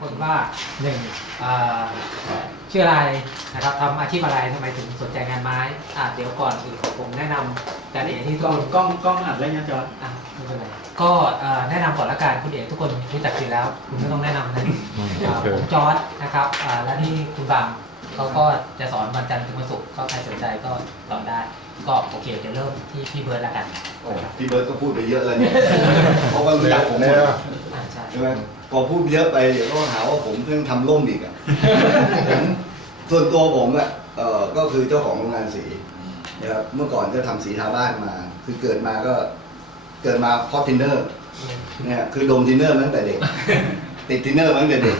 คนว่าหนึ่งเอ่อชื่ออะไรนะครับทำอาชีพอะไรทำไมถึงสนใจงานไม้อะเดี๋ยวก่อนอื่นผมแนะนำการเอกที่ทุกกล้องคนกล้องกล้องอัดแล้วยังจอร์ดอะไม่เป็นไรก็เอ่อแนะนำก่อนละกันคุณเอกทุกคนรู้จักอยู่แล้ว คุณไม่ต้องแนะนำนะอ่าผมจอร์ดนะครับอ่าและนี่คุณบางเขาก็จะสอนวันจันทร์ถึงวันศุกร์ก็ใครสนใจก็สอนได้ ก็โอเคเดี๋ยวเริ่มที่พี่เบิร์ดละกันโอ้พี่เบิร์ตก็พูดไปเยอะแล้วเนี่ยเพราะว่ารู้จักผมหมดอ่าใช่ใช่ไหมพอพูดเยอะไปเดี๋ยวก็หาว่าผมเพิ่งทำล่มอีกอะผมส่วนตัวผมอะเอ่อก็คือเจ้าของโรงงานสีนะครับเมื่อก่อนจะทำสีทาบ้านมา คือเกิดมาก็เกิดมาเพราะทินเนอร์เนี่ยคือดมทินเนอร์มาตั้งแต่เด็ก ติดทินเนอร์มาตั้งแต่เด็ก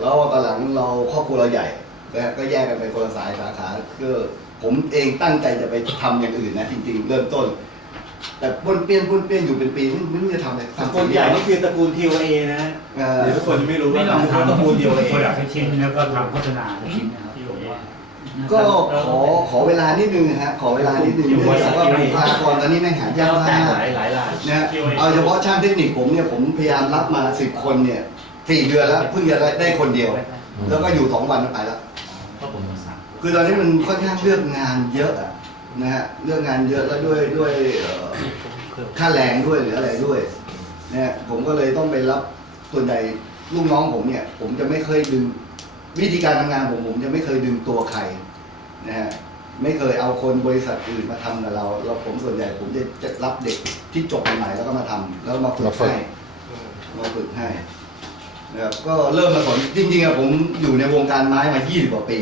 แล้วตอนหลังเราครอบครัวเราใหญ่ก็ก็แยกกันไปคนละสายสาขาก็ ผมเองตั้งใจจะไปทำอย่างอื่นนะจริงๆ เริ่มต้น แต่ป้วนเปี้ยนป้วนเปี้ยนอยู่เป็นปีไม่ไม่รู้จะทำอะไรตระทำกูลใหญ่นี่คือตระกูล TOA นะฮะเอ่อเดี๋ยวทุกคนไม่รู้ไม่ว่าลองคือทำตระกูล TOA โปรดักต์ให้ชิ้นแล้วก็ทำโฆษณาให้ชิ้นนะครับที่บอกว่าก็ขอขอเวลานิดนึงนะฮะขอเวลานิดนึงเนื่องจากว่าบุคลากรตอนนี้แม่งหายากแตกมาหกลายหลายราย นะฮะเอาเฉพาะช่างเทคนิคผมเนี่ยผมพยายามรับมาสิบคนเนี่ยสี่เดือนแล้วเพิ่งจะได้คนเดียว แล้วก็อยู่สองวันก็ไปแล้วก็ผมมาสั่ง คือตอนนี้มันค่อนข้างเลือกงานเยอะอะนะฮะเลือกงานเยอะแล้วด้วยด้วยเอ่อค่าแรงด้วยหรืออะไรด้วยนะฮะผมก็เลยต้องไปรับส่วนใหญ่ลูกน้องผมเนี่ย ผมจะไม่เคยดึง วิธีการทำงานผมผมจะไม่เคยดึงตัวใครนะฮะไม่เคยเอาคนบริษัทอื่นมาทำกับเราเราผมส่วนใหญ่ผมจะจะรับเด็กที่จบใหม่ๆแล้วก็มาทำแล้วมาฝึกมาฝึก ให้ มาฝึกให้นะครับก็เริ่มมาสอนจริงๆอะผมอยู่ในวงการไม้มา 20 กว่าปี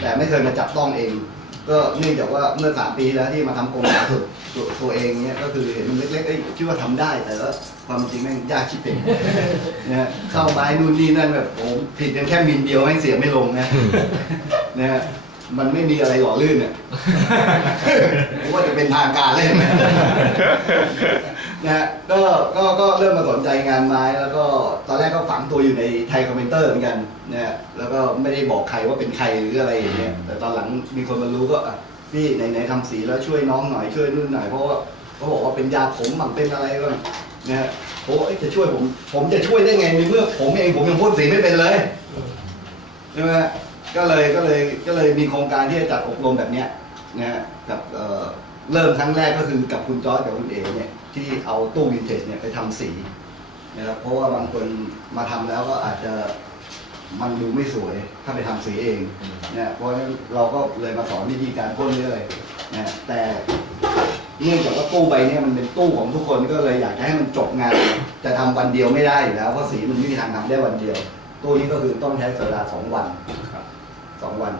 แต่ไม่เคยมาจับต้องเอง ก็เนื่องจากว่าเมื่อสามปีแล้วที่มาทำกรมสาธารณสุขตัวตัวเองเนี่ยก็คือเห็นมันเล็กๆเอ้ยคิดว่าทำได้แต่ว่าความจริงแม่งยากชิบเป็นนะฮะเข้าไม้นู่นนี่นั่นแบบโอ้โหผิดกันแค่มิลเดียวแม่งเสียไม่ลงนะนะฮะมันไม่มีอะไรหล่อลื่นเนี่ยผมว่าจะเป็นทางการเลยไหม นะฮะก็ก็ก็เริ่มมาสนใจงานไม้ แล้วก็ตอนแรกก็ฝังตัวอยู่ในไทยคอมเมนเตอร์เหมือนกันนะฮะแล้วก็ไม่ได้บอกใครว่าเป็นใครหรืออะไรอย่างเงี้ยแต่ตอนหลังมีคนมารู้ก็อะพี่ไหนไหนทำสีแล้วช่วยน้องหน่อยช่วยนู่นหน่อยเพราะว่าเขาบอกว่าเป็นยาผมบังเป็นอะไรก็นะฮะผมว่าเอ้ยจะช่วยผม ผมจะช่วยได้ไงในเมื่อผมเองผมยังพ่นสีไม่เป็นเลยใช่ไหมก็เลยก็เลยก็เลยมีโครงการที่จะจัดอบรมแบบเนี้ยนะฮะกับเอ่อ เริ่มครั้งแรกก็คือกับคุณจอร์จกับคุณเอ๋เนี่ยที่เอาตู้วินเทจเนี่ยไปทำสีนะครับเพราะว่าบางคนมาทำแล้วก็อาจจะมันดูไม่สวยถ้าไปทำสีเองเนะเพราะฉะนั้นเราก็เลยมาสอนวิธีการพ่นเรื่อยนะแต่เนื่องจากว่าตู้ใบเนี้มันเป็นตู้ของทุกคนก็เลยอยากจะให้มันจบงาน จะทำวันเดียวไม่ได้อยู่แล้วเพราะสีมันไม่มีทางทำได้วันเดียว ตู้นี้ก็คือต้องใช้เวลาสองวัน สองวัน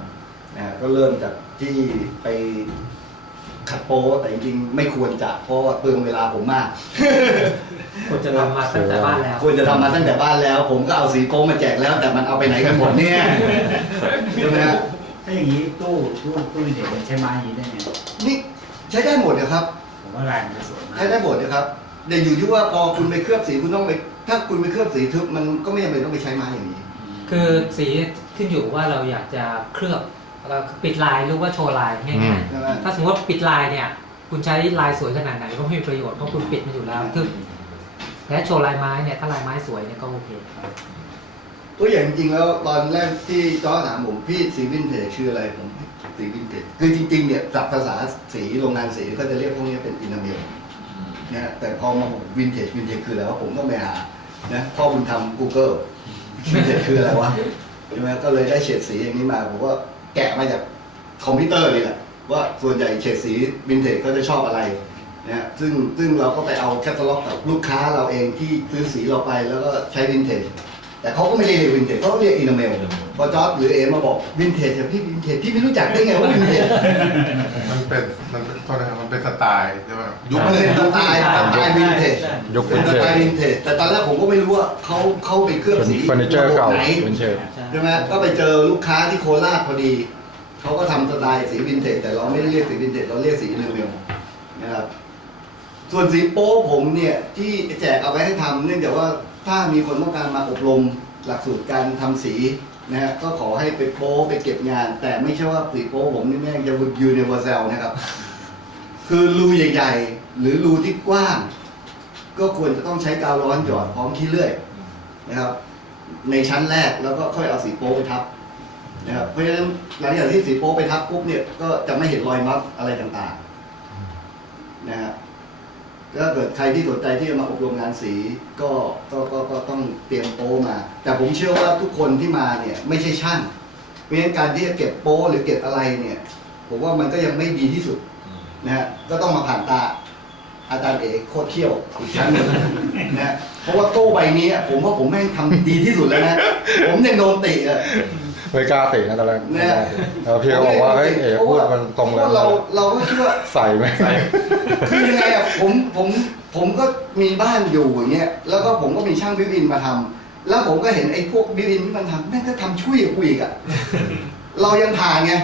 นะฮะก็เริ่มจากที่ไป ขัดโป๊แต่จริงๆไม่ควรจะเพราะว่าเปลืองเวลาผมมาก ควรจะทำมาตั้งแต่บ้านแล้ว ควรจะทำมาตั้งแต่บ้านแล้ว ผมก็เอาสีโป้งมาแจกแล้ว แต่มันเอาไปไหนกันหมดเนี่ยใช่ไหมฮะถ้าอย่างนี้ตู้ตู้ตู้เด็กใช้ไม้อย่างนี้ได้ไงนี่ใช้ได้หมดนะครับ ผมว่าลายมันจะสวยมากใช้ได้หมดนะครับแต่อยู่ที่ว่าพอคุณไปเคลือบสีคุณต้องไปถ้าคุณไปเคลือบสีทึบมันก็ไม่จำเป็นต้องไปใช้ไม้อย่างนี้ คือสีขึ้นอยู่ว่าเราอยากจะเคลือบ เราปิดลายหรือว่าโชว์ลายง่ายใช่ไหมๆถ้าสมมติว่าปิดลายเนี่ย คุณใช้ลายสวยขนาดไหนก็ไม่มีประโยชน์เพราะคุณปิดมันอยู่แล้วคือแต่โชว์ลายไม้เนี่ยถ้าลายไม้สวยเนี่ยก็โอเค ตัวอย่างจริงๆแล้วตอนแรกที่จอร์จถามผมพี่สีวินเทจคืออะไรผมสีวินเทจคือจริงๆเนี่ยศัพท์ภาษาสีโรงงานสีก็จะเรียกพวกนี้เป็นอินาเมลนะฮะแต่พอมาบอกวินเทจวินเทจคืออะไรวะผมต้องไปหานะพ่อบุญทำ Google วินเทจคืออะไรวะใช่ไหมก็เลยได้เฉดสีอย่างนี้มาผมก็ แกะมาจากคอมพิวเตอร์นี่แหละว่าส่วนใหญ่เฉดสีวินเทจก็จะชอบอะไรนะฮะซึ่งซึ่งเราก็ไปเอาแคตตาล็อกกับลูกค้าเราเองที่ซื้อสีเราไปแล้วก็ใช้วินเทจ แต่เขาก็ไม่ได้เรียกวินเทจเขาเรียกอินาเมลพอจอร์ดหรือเอมาบอกวินเทจพี่วินเทจพี่ไม่รู้จักได้ไงว่าวินเทจมันเป็นมันเป็นโทษนะครับมันเป็นสไตล์ใช่ไหมยุคมันเป็นสไตล์สไตล์วินเทจยุคเป็วินนสเทไตจล์วินเทจแต่ตอนแรกผมก็ไม่รู้ว่าเขาเขาไปเคลือบเป็นสีเฟอร์นิเจอร์เก่าะบบไหนวินเทจใช่ไหมก็ไปเจอลูกค้าที่โคราชพอดี เขาก็ทำสไตล์สีวินเทจแต่เราไม่ได้เรียกสีวินเทจเราเรียกสีอินาเมลนะครับ ส่วนสีโป๊ผมเนี่ย ที่แจกเอาไว้ให้ทำเนื่องจากว่า ถ้ามีคนต้องการมาอบรมหลักสูตรการทำสีนะฮะก็ขอให้ไปโป๊ไปเก็บงาน แต่ไม่ใช่ว่าสีโป๊ผมนี่แม่งจะยูนิเวอร์แซลนะครับ คือรูใหญ่ๆ หรือรูที่กว้าง ก็ควรจะต้องใช้กาวร้อนหยอดพร้อมขี้เลื่อยนะครับ ในชั้นแรกแล้วก็ค่อยเอาสีโป๊ไปทับนะครับเพราะฉะนั้นหลังจากที่สีโป๊ไปทับปุ๊บเนี่ยก็จะไม่เห็นรอยน็อตอะไรต่างๆนะครับ ถ้าเกิดใครที่สนใจที่จะมาอบรมงานสีก็ก็ก็ก็ต้องเตรียมโป๊มา แต่ผมเชื่อว่าทุกคนที่มาเนี่ยไม่ใช่ช่างเพราะฉะนั้นการที่จะเก็บโป๊หรือเก็บอะไรเนี่ย ผมว่ามันก็ยังไม่ดีที่สุดนะฮะก็ต้องมาผ่านตาอาจารย์เอกโคตรเขี้ยวอีกชั้นหนึ่งนะฮะเพราะว่าตู้ใบนี้อะผมว่าผมแม่งทำดีที่สุดแล้วนะผมยังโดนติอะ ไม่กล้าตินะตอนแรกเนี่ย แล้วพี่ก็บอกว่าเฮ้ยเอ๋พูดมันตรงเพเลยราะเราเราก็คิดว่า ใส่ไหม คือยังไงอะผมผมผมก็มีบ้านอยู่อย่างเงี้ยแล้วก็ผมก็มีช่างบิวอินมาทำแล้วผมก็เห็นไอ้พวกบิวอินที่มันทำแม่งก็ทำช่วยกับกูอีกอะเรายังผ่านไง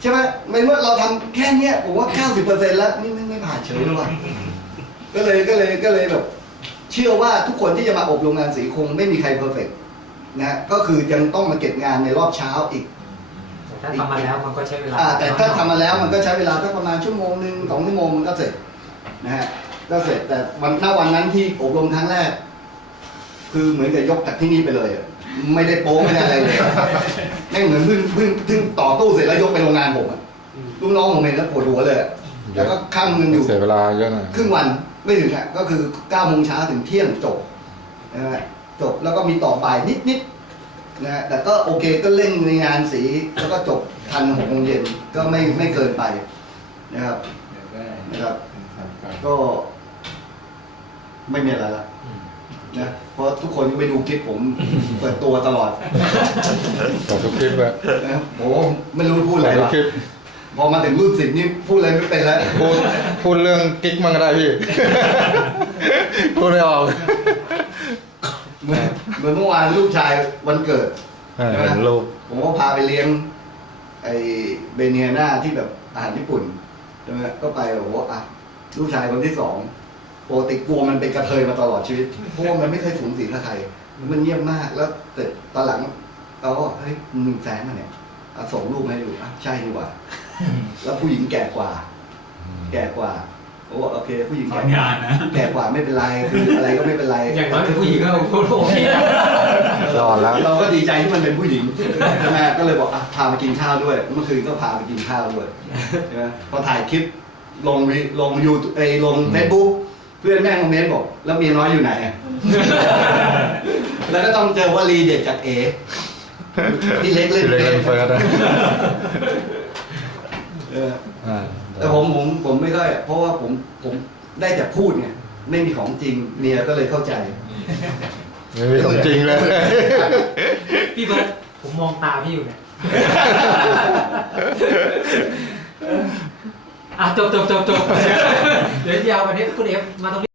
ใช่ไหมไม่เมื่อเราทำแค่เนี้ยผมว่า90%แล้วนี่ไม่ไม่ผ่านเฉยเลยว่ะก็เลยก็เลยก็เลยแบบ เชื่อว่าทุกคนที่จะมาอบรมงานสีคงไม่มีใครเพอร์เฟกนะฮะก็คือยังต้องมาเก็บงานในรอบเช้าอีกแต่ ถ้าทำมาแล้วมันก็ใช้เวลาอ่าแต่ถ้าทำมาแล้วมันก็ใช้เวลาสักประมาณชั่วโมงหนึ่งสองชั่วโมงมันก็เสร็จนะฮะก็เสร็จแต่วันหน้าวันนั้นที่อบรมครั้งแรก คือเหมือนกับยกจากที่นี่ไปเลยอะไม่ได้โป๊ไม่ได้อะไรเลยแม่งเหมือนเพิ่งเพิ่งเพิ่งต่อตู้เสร็จแล้วยกไปโรงงานผมอะลูกน้องผมเองแล้วปวดหัวเลยอะแล้วก็ข้ามเงินอยู่ เสียเวลาเยอะหน่อย ครึ่งวันไม่ถึงอะก็คือ9ก้าโมงเช้าถึงเที่ยงจบนะฮะจบแล้วก็มีต่อบ่ายนิดนิดๆ นะฮะแต่ก็โอเคก็เร่งในงานสีแล้วก็จบทันหกโมงเย็นก็ไม่ไม่เกินไปนะครับนะครับ ก็ ไม่มีอะไรละนะเพราะทุกคนก็ไปดูคลิปผม เปิดตัวตลอดต่อทุกคลิปเลยนะครับโอ้ไม่รู้พูดอะไรต่อทุกละคลิปพอมาถึงรุ่นสิบนี่พูดอะไรไม่เป็นแล้ว พูดพูดเรื่องกิ๊กมันก็ได้พี่ พูดไม่ออก เหมือนเหมือนเมื่อวานลูกชายวันเกิด เออเห็นรูป ผมก็พาไปเลี้ยง ไอ้เบเนียนาที่แบบอาหารญี่ปุ่นใช่ไหมก็ไปโอ้โหอะลูกชายคนที่สองปกติกลัวมันเป็นกระเทยมาตลอดชีวิตเพราะว่ามันไม่เคยสูงสิงกับใครมันเงียบมากแล้วแต่ตอนหลังเราก็บอกเฮ้ยมึงแฟนมาเนี่ยอะส่งรูปมาให้ดูอะใช่ดีกว่า แล้วผู้หญิงแก่กว่า แก่กว่า โอ้โอเคผู้หญิงขอแก่งานนะ แก่กว่าไม่เป็นไรคืออะไรก็ไม่เป็นไรอย่างน้อยเป็นผู้หญิงก็โอเคนะรอดแล้ว เราก็ดีใจที่มันเป็นผู้หญิงใช่ไหมก็เลยบอกอะพาไปกินข้าวด้วย เมื่อคืนก็พาไปกินข้าวด้วยใช่ไหมพอถ่ายคลิปลงวิลงยูไอลงเฟซบุ๊กเพื่อนแม่งคอมเมนต์บอก แล้วเมียน้อยอยู่ไหนอะ แล้วก็ต้องเจอวลีเด็ดจากเอที่เล็กเล่นที่เล็กเฟเล่นเฟิร์สอะเออ อ่า แต่ผมผมผมไม่ค่อยเพราะว่าผมผมได้แต่พูดไงไม่มีของจริงเมียก็เลยเข้าใจ ไม่มีของจริงเลย พี่เบิร์ตผมมองตาพี่อยู่เนี่ยอะจบจบจบจบเดี๋ยวยาววันนี้คุณเอฟมาตรงนี้